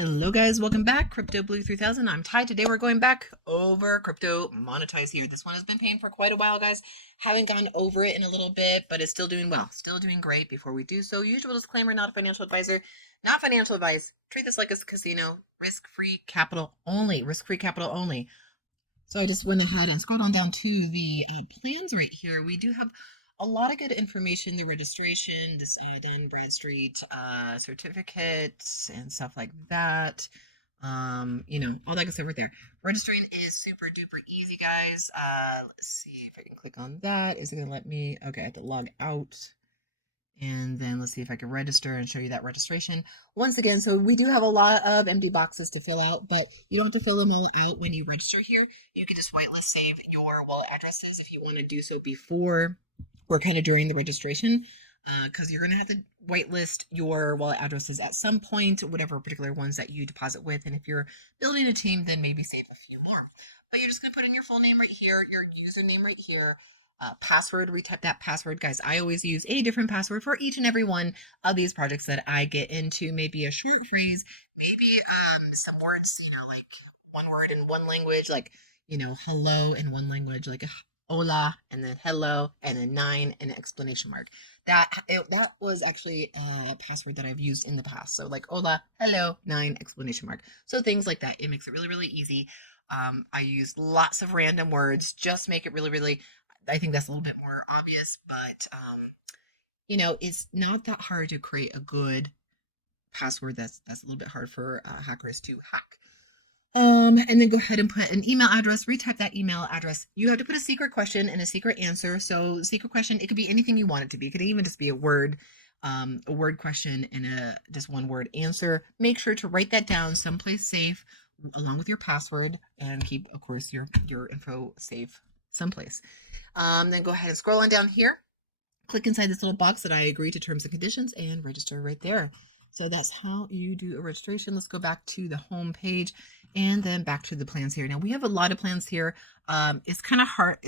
Hello guys, welcome back. Crypto Blue 3000. I'm Ty. Today we're going back over CryptoMonetize here. This one has been paying for quite a while, guys. Haven't gone over it in a little bit, but it's still doing well. Still doing great. Before we do so, usual disclaimer, not a financial advisor, not financial advice. Treat this like a casino. Risk-free capital only. Risk-free capital only. So I just went ahead and scrolled on down to the plans right here. We do have a lot of good information, the registration, this Dun Bradstreet certificates and stuff like that. All that good stuff right there. Registering is super duper easy, guys. Let's see if I can click on that. Is it gonna let me? Okay, I have to log out. And then let's see if I can register and show you that registration. Once again, so we do have a lot of empty boxes to fill out, but you don't have to fill them all out when you register here. You can just whitelist save your wallet addresses if you want to do so before or kind of during the registration, because you're going to have to whitelist your wallet addresses at some point, whatever particular ones that you deposit with. And if you're building a team, then maybe save a few more. But you're just going to put in your full name right here, your username right here, password, retype that password. Guys, I always use a different password for each and every one of these projects that I get into. Maybe a short phrase, maybe some words, like one word in one language, like, hello in one language, like hola, and then hello, and then 9, and an exclamation mark. That was actually a password that I've used in the past. So like hola, hello, 9, exclamation mark. So things like that. It makes it really, really easy. I use lots of random words, just make it really, really, I think that's a little bit more obvious, but it's not that hard to create a good password. That's a little bit hard for hackers to hack. And then go ahead and put an email address, retype that email address. You have to put a secret question and a secret answer. So secret question, it could be anything you want it to be. It could even just be a word question and just one word answer. Make sure to write that down someplace safe along with your password, and keep, of course, your info safe someplace. Then go ahead and scroll on down here. Click inside this little box that I agree to terms and conditions and register right there. So that's how you do a registration. Let's go back to the home page and then back to the plans here. Now we have a lot of plans here. It's kind of hard.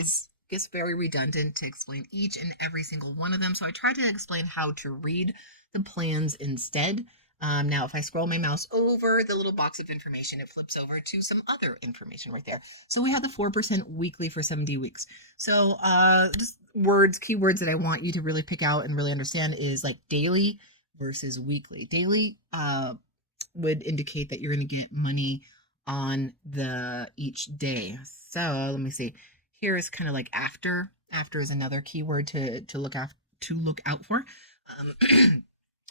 Gets very redundant to explain each and every single one of them. So I tried to explain how to read the plans instead. Now, if I scroll my mouse over the little box of information, it flips over to some other information right there. So we have the 4% weekly for 70 weeks. So just keywords that I want you to really pick out and really understand is like daily versus weekly. Daily would indicate that you're going to get money on each day. So let me see. Here is kind of like after. After is another keyword to look out for.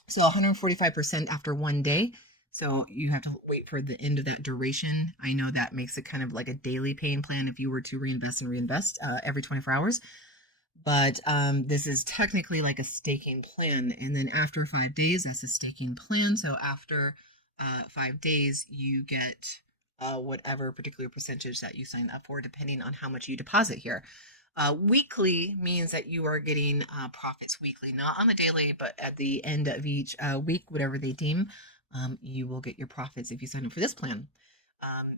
So 145% after one day. So you have to wait for the end of that duration. I know that makes it kind of like a daily paying plan if you were to reinvest every 24 hours. But this is technically like a staking plan. And then after 5 days, that's a staking plan. So after 5 days, you get whatever particular percentage that you sign up for, depending on how much you deposit here. Weekly means that you are getting profits weekly, not on the daily, but at the end of each week, whatever they deem, you will get your profits if you sign up for this plan.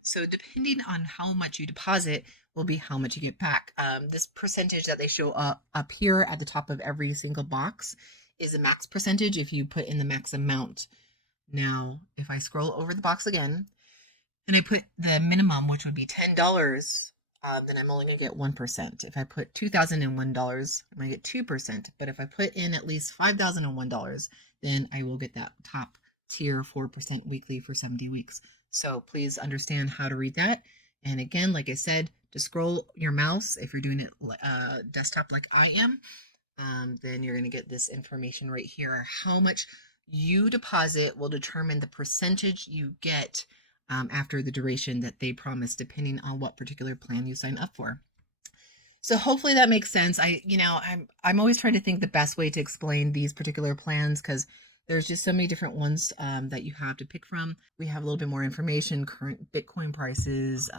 So depending on how much you deposit will be how much you get back. This percentage that they show up here at the top of every single box is a max percentage if you put in the max amount. Now, if I scroll over the box again and I put the minimum, which would be $10, then I'm only going to get 1%. If I put $2,001, I'm going to get 2%. But if I put in at least $5,001, then I will get that top tier 4% weekly for 70 weeks. So please understand how to read that. And again, like I said, just scroll your mouse. If you're doing it desktop like I am, then you're going to get this information right here. How much you deposit will determine the percentage you get after the duration that they promise, depending on what particular plan you sign up for. So hopefully that makes sense. I'm always trying to think the best way to explain these particular plans, because there's just so many different ones that you have to pick from. We have a little bit more information, current Bitcoin prices,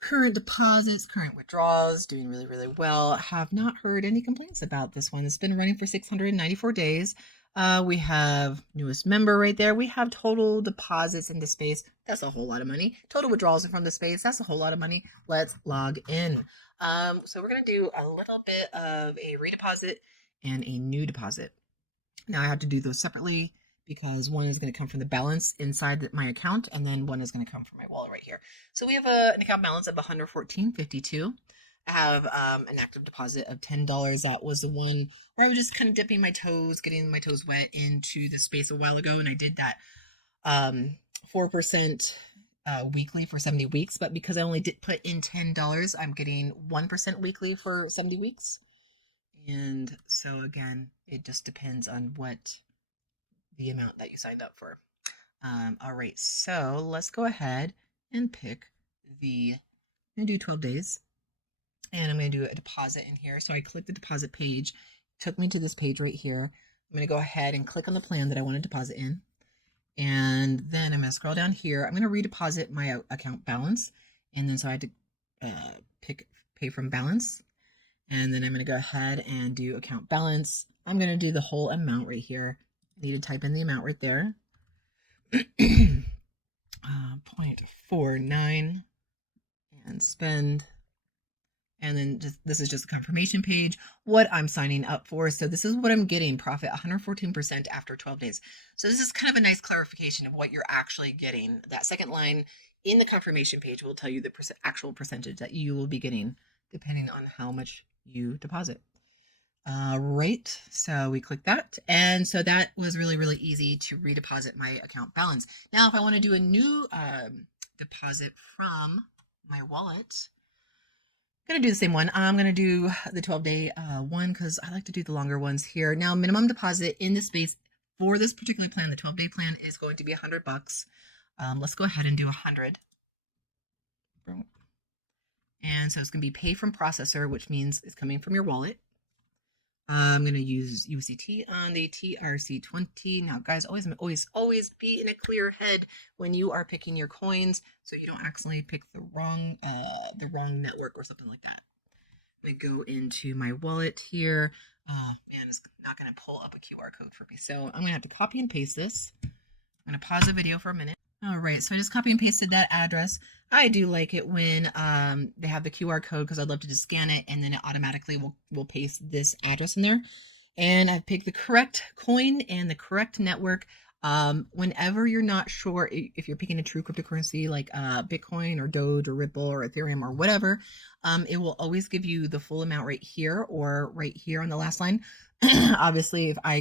current deposits, current withdrawals, doing really, really well. Have not heard any complaints about this one. It's been running for 694 days. We have newest member right there. We have total deposits into space. That's a whole lot of money. Total withdrawals from the space. That's a whole lot of money. Let's log in. So we're going to do a little bit of a redeposit and a new deposit. Now I have to do those separately because one is going to come from the balance inside my account, and then one is going to come from my wallet right here. So we have an account balance of $114.52. I have an active deposit of $10. That was the one where I was just kind of dipping my toes, getting my toes wet into the space a while ago, and I did that 4% weekly for 70 weeks. But because I only did put in $10, I'm getting 1% weekly for 70 weeks. And so again, it just depends on what the amount that you signed up for. All right, so let's go ahead and pick I'm gonna do 12 days, and I'm gonna do a deposit in here. So I click the deposit page, took me to this page right here. I'm gonna go ahead and click on the plan that I want to deposit in. And then I'm gonna scroll down here. I'm gonna redeposit my account balance. And then so I had to pick pay from balance. And then I'm going to go ahead and do account balance. I'm going to do the whole amount right here. I need to type in the amount right there. 0.49 and spend. And then this is just a confirmation page, what I'm signing up for. So this is what I'm getting, profit 114% after 12 days. So this is kind of a nice clarification of what you're actually getting. That second line in the confirmation page will tell you the actual percentage that you will be getting depending on how much you deposit. Right, so we click that, and so that was really, really easy to redeposit my account balance. Now, if I want to do a new deposit from my wallet, I'm going to do the same one. I'm going to do the 12-day one because I like to do the longer ones here. Now, minimum deposit in this space for this particular plan, the 12-day plan, is going to be $100. Let's go ahead and do 100. And so it's going to be pay from processor, which means it's coming from your wallet. I'm going to use UCT on the TRC20. Now, guys, always be in a clear head when you are picking your coins, so you don't accidentally pick the wrong network or something like that. I go into my wallet here. Man, it's not going to pull up a QR code for me, so I'm going to have to copy and paste this. I'm going to pause the video for a minute. All right, so I just copy and pasted that address. I do like it when they have the QR code because I'd love to just scan it and then it automatically will paste this address in there. And I've picked the correct coin and the correct network. Whenever you're not sure if you're picking a true cryptocurrency like Bitcoin or Doge or Ripple or Ethereum or whatever, it will always give you the full amount right here or right here on the last line. Obviously, if I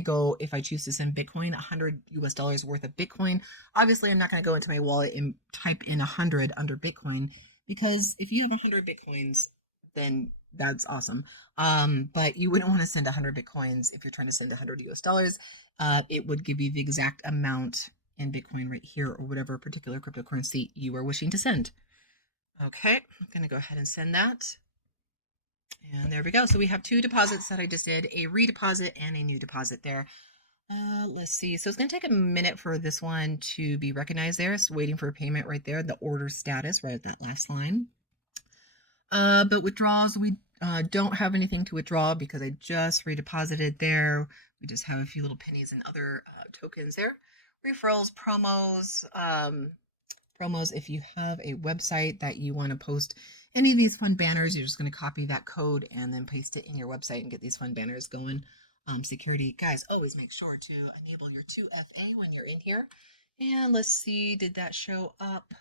choose to send Bitcoin, $100 worth of Bitcoin, obviously I'm not going to go into my wallet and type in 100 under Bitcoin, because if you have 100 Bitcoins, then that's awesome. But you wouldn't want to send 100 Bitcoins if you're trying to send $100. It would give you the exact amount in Bitcoin right here or whatever particular cryptocurrency you are wishing to send. Okay, I'm going to go ahead and send that. And there we go. So we have two deposits that I just did, a redeposit and a new deposit there. Let's see. So it's going to take a minute for this one to be recognized there. It's waiting for a payment right there, the order status right at that last line. But withdrawals, we don't have anything to withdraw because I just redeposited there. We just have a few little pennies and other tokens there. Referrals, promos, if you have a website that you want to post any of these fun banners, you're just going to copy that code and then paste it in your website and get these fun banners going. Security, guys, always make sure to enable your 2FA when you're in here. And let's see, did that show up?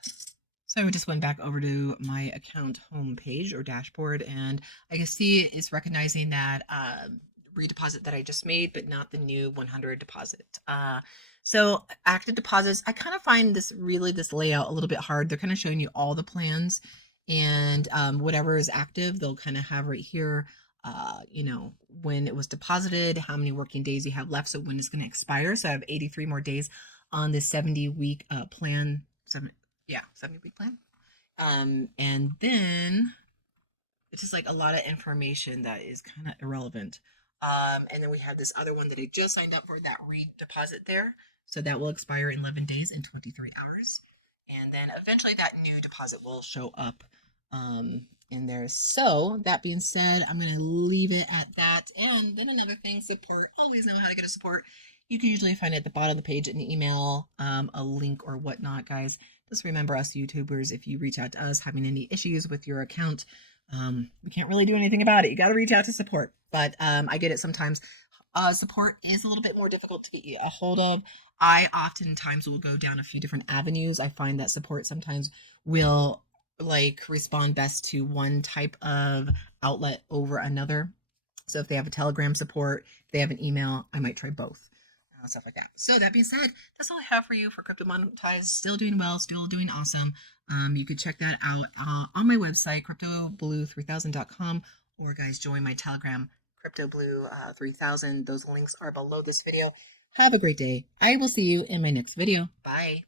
So I just went back over to my account homepage or dashboard, and I can see it's recognizing that redeposit that I just made, but not the new 100 deposit. So active deposits, I kind of find this layout a little bit hard. They're kind of showing you all the plans, and whatever is active, they'll kind of have right here, when it was deposited, how many working days you have left, so when it's going to expire. So I have 83 more days on this 70-week plan. 70-week plan. And then it's just like a lot of information that is kind of irrelevant. And then we have this other one that I just signed up for, that redeposit there. So that will expire in 11 days and 23 hours. And then eventually that new deposit will show up in there. So that being said, I'm going to leave it at that. And then another thing, support. Always know how to get a support. You can usually find it at the bottom of the page in the email, a link or whatnot, guys. Just remember, us YouTubers, if you reach out to us having any issues with your account, we can't really do anything about it. You got to reach out to support. But I get it sometimes. support is a little bit more difficult to get a hold of. I oftentimes will go down a few different avenues. I find that support sometimes will like respond best to one type of outlet over another. So if they have a Telegram support, if they have an email, I might try both. Stuff like that. So that being said, that's all I have for you for CryptoMonetize. Still doing well, still doing awesome. You could check that out on my website, cryptoblue3000.com, or guys, join my Telegram, CryptoBlue3000. Those links are below this video. Have a great day. I will see you in my next video. Bye.